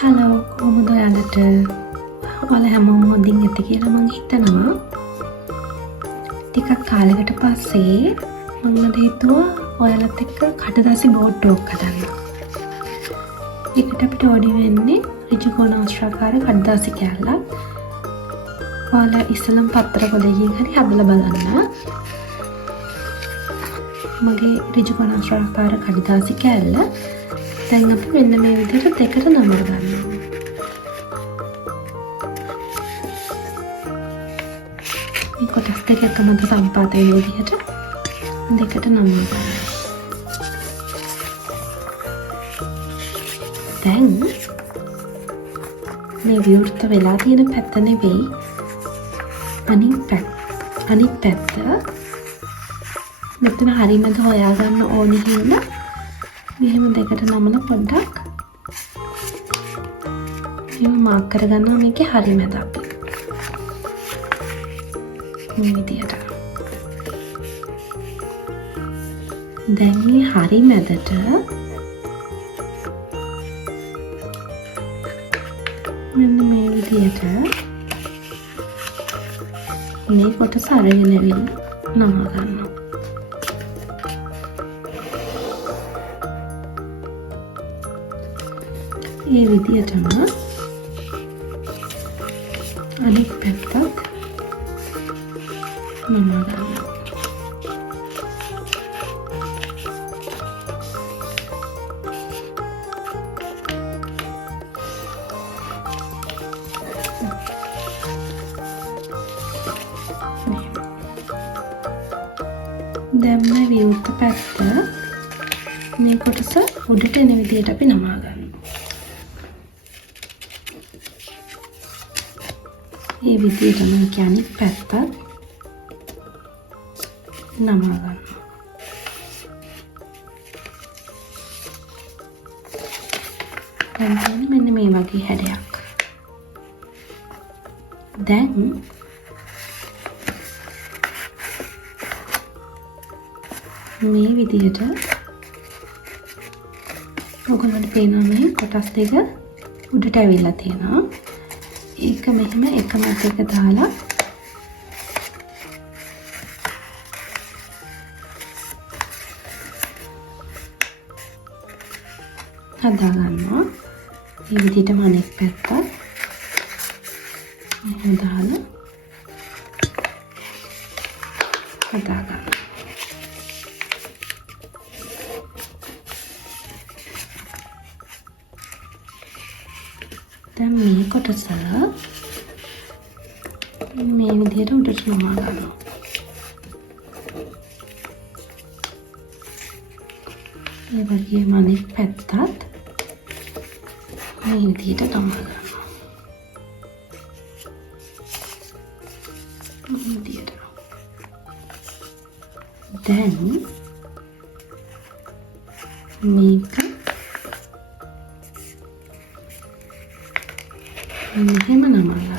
Hello කොහොමද ඔයාලට? ඔයාලා හැමෝම හොඳින් ඇති කියලා මං හිතනවා. ටිකක් කාලෙකට පස්සේ මම හිතුවා ඔයාලත් එක්ක කඩදාසි බෝඩ්ඩුවක් හදන්න. ඒකට අපිට ඕනි වෙන්නේ ඍජු කෝණාශ්‍රාකාර කඩදාසි කෑල්ලක්. ඔයාලා ඉස්සෙල්ලම පත්තර කොටකින් හරි හදලා බලන්න. මගේ ඍජු කෝණාශ්‍රාකාර කඩදාසි කෑල්ල දැන් අපි මෙන්න මේ විදිහට දෙකට නමර ගන්නවා. මේ කොටස් දෙක එකමද සම්පාත වෙන විදිහට දෙකට නමර ගන්නවා. දැන් මේ විවෘත වෙලා තියෙන පැත්ත නෙවෙයි අනිත් පැත්ත මෙතන හරියමද හොයාගන්න ඕනි හින්දා මෙහෙම දෙකට නමලා පොඩ්ඩක් එහෙම මාක් කරගන්නවා මේකේ හරිය මැද අපි මේ විදියට. දැන් මේ හරිය මැදට මෙන්න මේ විදියට මේ කොටස අරගෙන නම ගන්නවා. ඒ විදියටම අනිත් පැත්තත් නම ගන්නවා. දැන් මේ විවෘත පැත්ත මේ කොටස උඩට එන විදියට අපි නමා ගන්නවා. ඒ විදිහට මේක අනිත් පැත්තත් නමා ගන්නවා. දැන් මෙන්න මේ වගේ හැඩයක්. දැන් මේ විදිහට ඔයගොල්ලන්ට පේනවා මේ කොටස් දෙක උඩට ඇවිල්ලා තියෙනවා. ඒක මෙහෙම එක මත එක දාලා හදා ගන්නවා. මේ විදිහටම අනෙක් පැත්තත් මෙහෙම දාලා හදා ගන්නවා. දැන් මේ කොටස මේ විදිහට උඩට නමා ගන්නවා. ඒ වගේම අනෙක් පැත්තත් මේ විදිහට නමා ගන්නවා. මේ විදිහට. දැන් මේක මෙහෙම නමා ගන්නවා.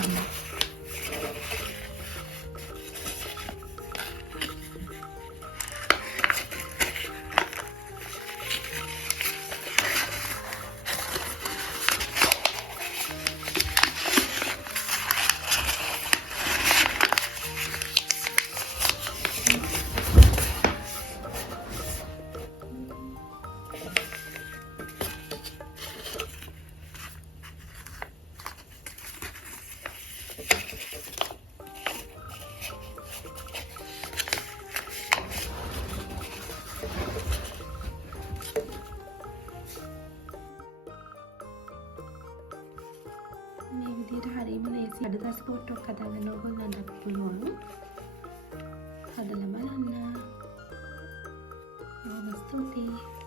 මේ විදිහට හරියම ලේසි කඩදාසි බෝඩ්ඩුවක් හදාගන්න ඕගොල්ලන්ට පුළුවන්. හදලා බලන්න. බොහොම ස්තුතියි.